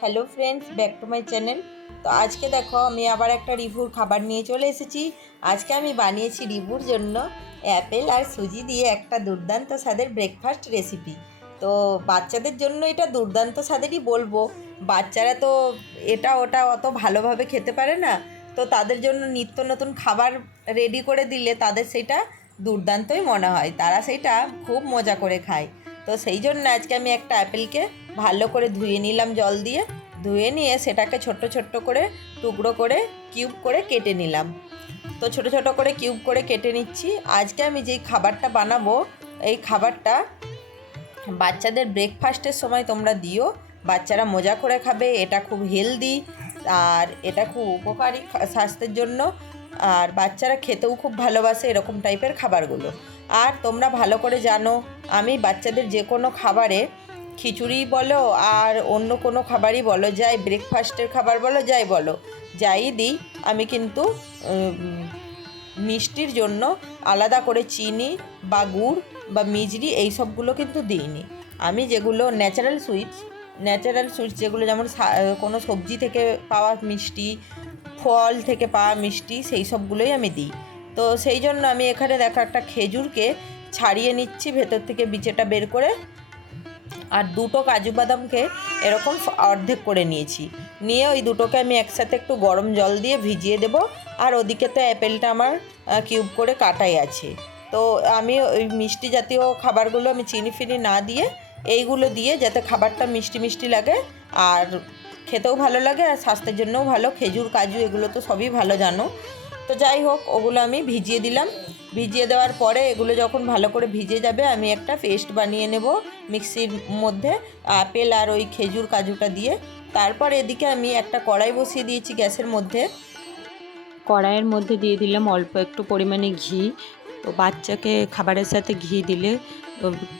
Hello friends, back to my channel. তো আজকে দেখো আমি আবার একটা রিভুর খাবার নিয়ে চলে এসেছি। আজকে আমি বানিয়েছি রিভুর জন্য অ্যাপেল আর সুজি দিয়ে একটা দুর্দান্ত স্বাদের ব্রেকফাস্ট রেসিপি। তো বাচ্চাদের জন্য এটা দুর্দান্ত স্বাদেরই বলবো। বাচ্চারা তো এটা ওটা অত ভালোভাবে খেতে পারে না, তো তাদের জন্য নিত্য নতুন খাবার রেডি করে দিলে তাদের সেটা দুর্দান্তই মনে হয়, তারা সেইটা খুব মজা করে খায়। তো সেই জন্য আজকে আমি একটা অ্যাপেলকে ভালো করে ধুয়ে নিলাম জল দিয়ে। ধুয়ে নিয়ে সেটাকে ছোট্ট ছোট্ট করে টুকরো করে কিউব করে কেটে নিলাম। তো ছোট ছোট করে কিউব করে কেটে নিচ্ছি। আজকে আমি যেই খাবারটা বানাবো, এই খাবারটা বাচ্চাদের ব্রেকফাস্টের সময় তোমরা দিও, বাচ্চারা মজা করে খাবে। এটা খুব হেলদি আর এটা খুব উপকারী স্বাস্থ্যের জন্য, আর বাচ্চারা খেতেও খুব ভালোবাসে এরকম টাইপের খাবারগুলো। আর তোমরা ভালো করে জানো, আমি বাচ্চাদের যে কোনো খাবারে, খিচুড়ি বলো আর অন্য কোনো খাবারই বলো, যাই ব্রেকফাস্টের খাবার বলো যাই বলো, যাই দিই, আমি কিন্তু মিষ্টির জন্য আলাদা করে চিনি বা গুড় বা মিজরি এই সবগুলো কিন্তু দিইনি। আমি যেগুলো ন্যাচারাল সুইটস যেগুলো, যেমন কোনো সবজি থেকে পাওয়া মিষ্টি, ফল থেকে পাওয়া মিষ্টি, সেই সবগুলোই আমি দিই। তো সেই জন্য আমি এখানে দেখো একটা খেজুরকে ছাড়িয়ে নিচ্ছি ভেতর থেকে বিচেটা বের করে, আর দুটো কাজু বাদামকে এরকম অর্ধেক করে নিয়েছি। নিয়ে ওই দুটোকে আমি একসাথে একটু গরম জল দিয়ে ভিজিয়ে দেব। আর ওদিকে তো অ্যাপেলটা আমার কিউব করে কাটাই আছে। তো আমি ওই মিষ্টি জাতীয় খাবারগুলো আমি চিনি ফিনি না দিয়ে এইগুলো দিয়ে, যাতে খাবারটা মিষ্টি মিষ্টি লাগে আর খেতেও ভালো লাগে আর স্বাস্থ্যের জন্যও ভালো। খেজুর কাজু এগুলো তো সবই ভালো জানো। তো যাই হোক, ওগুলো আমি ভিজিয়ে দিলাম। ভিজিয়ে দেওয়ার পরে এগুলো যখন ভালো করে ভিজে যাবে, আমি একটা পেস্ট বানিয়ে নেব মিক্সির মধ্যে, আপেল আর ওই খেজুর কাজুটা দিয়ে। তারপর এদিকে আমি একটা কড়াই বসিয়ে দিয়েছি গ্যাসের মধ্যে। কড়াইয়ের মধ্যে দিয়ে দিলাম অল্প একটু পরিমাণে ঘি। তো বাচ্চাকে খাবারের সাথে ঘি দিলে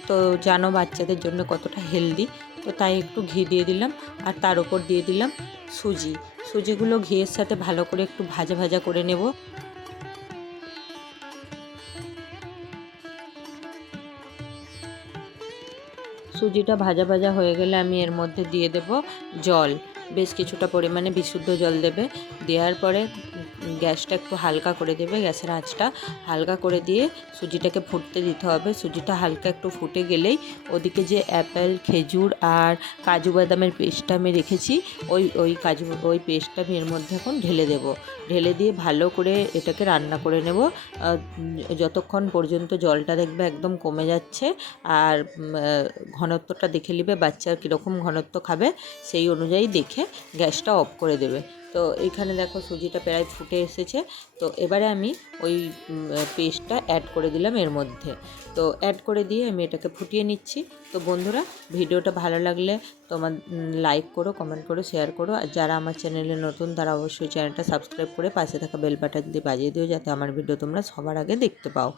তো জানো বাচ্চাদের জন্য কতটা হেলদি, তো তাই একটু ঘি দিয়ে দিলাম। আর তার উপর দিয়ে দিলাম সুজিগুলো ঘিয়ের সাথে ভালো করে একটু ভাজা ভাজা করে নেব। সুজিটা ভাজা ভাজা হয়ে গেলে আমি এর মধ্যে দিয়ে দেব জল, বেশ কিছুটা পরিমাণে বিশুদ্ধ জল দেবে। দেওয়ার পরে গ্যাসটা একটু হালকা করে দেবে, গ্যাসের আঁচটা হালকা করে দিয়ে সুজিটাকে ফুটতে দিতে হবে। সুজিটা হালকা একটু ফুটে গেলেই ওদিকে যে অ্যাপেল, খেজুর আর কাজু বাদামের পেস্টটা আমি রেখেছি, ওই পেস্টটা আমি এর মধ্যে এখন ঢেলে দেব। ঢেলে দিয়ে ভালো করে এটাকে রান্না করে নেব যতক্ষণ পর্যন্ত জলটা দেখবে একদম কমে যাচ্ছে। আর ঘনত্বটা দেখে নেবে বাচ্চার কীরকম ঘনত্ব খাবে, সেই অনুযায়ী দেখে গ্যাসটা অফ করে দেবে। তো এইখানে দেখো সুজিটা প্রায় ফুটে এসেছে। তো এবারে আমি ওই পেস্টটা অ্যাড করে দিলাম এর মধ্যে। তো অ্যাড করে দিয়ে আমি এটাকে ফুটিয়ে নিচ্ছি। তো বন্ধুরা, ভিডিওটা ভালো লাগলে তোমার লাইক করো, কমেন্ট করো, শেয়ার করো। আর যারা আমার চ্যানেলে নতুন তারা অবশ্যই চ্যানেলটা সাবস্ক্রাইব করে পাশে থাকা বেল বাটন দিয়ে বাজিয়ে দিও, যাতে আমার ভিডিও তোমরা সবার আগে দেখতে পাও।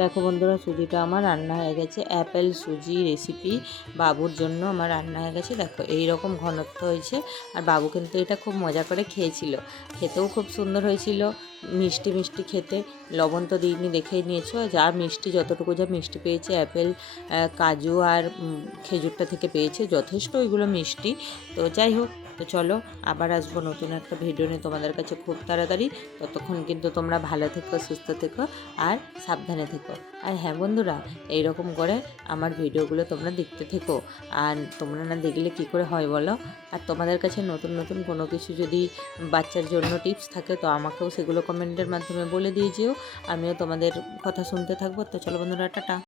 দেখো বন্ধুরা, সুজিটা আমার রান্না হয়ে গেছে। অ্যাপেল সুজি রেসিপি বাবুর জন্য আমার রান্না হয়ে গেছে। দেখো এই রকম ঘনত্ব হয়েছে। আর বাবু কিন্তু এটা খুব মজা করে খেয়েছিল, খেতেও খুব সুন্দর হয়েছিল, মিষ্টি মিষ্টি খেতে। লবণ তো দিইনি, দেখেই নিয়েছো। যা মিষ্টি, যতটুকু যা মিষ্টি পেয়েছে অ্যাপেল, কাজু আর খেজুরটা থেকে পেয়েছে, যথেষ্ট ওইগুলো মিষ্টি। তো যাই হোক, তো চলো আবার আসবো নতুন একটা ভিডিও নিয়ে তোমাদের কাছে খুব তাড়াতাড়ি। ততক্ষণ কিন্তু তোমরা ভালো থেকো, সুস্থ থেকো আর সাবধানে থেকো। আর হ্যাঁ বন্ধুরা, এইরকম করে আমার ভিডিওগুলো তোমরা দেখতে থেকো। আর তোমরা না দেখলে কী করে হয় বলো? আর তোমাদের কাছে নতুন নতুন কোনো কিছু যদি বাচ্চার জন্য টিপস থাকে, তো আমাকেও সেগুলো কমেন্টের মাধ্যমে বলে দিয়ে যেও, আমিও তোমাদের কথা শুনতে থাকবো। তো চলো বন্ধুরা, টাটা।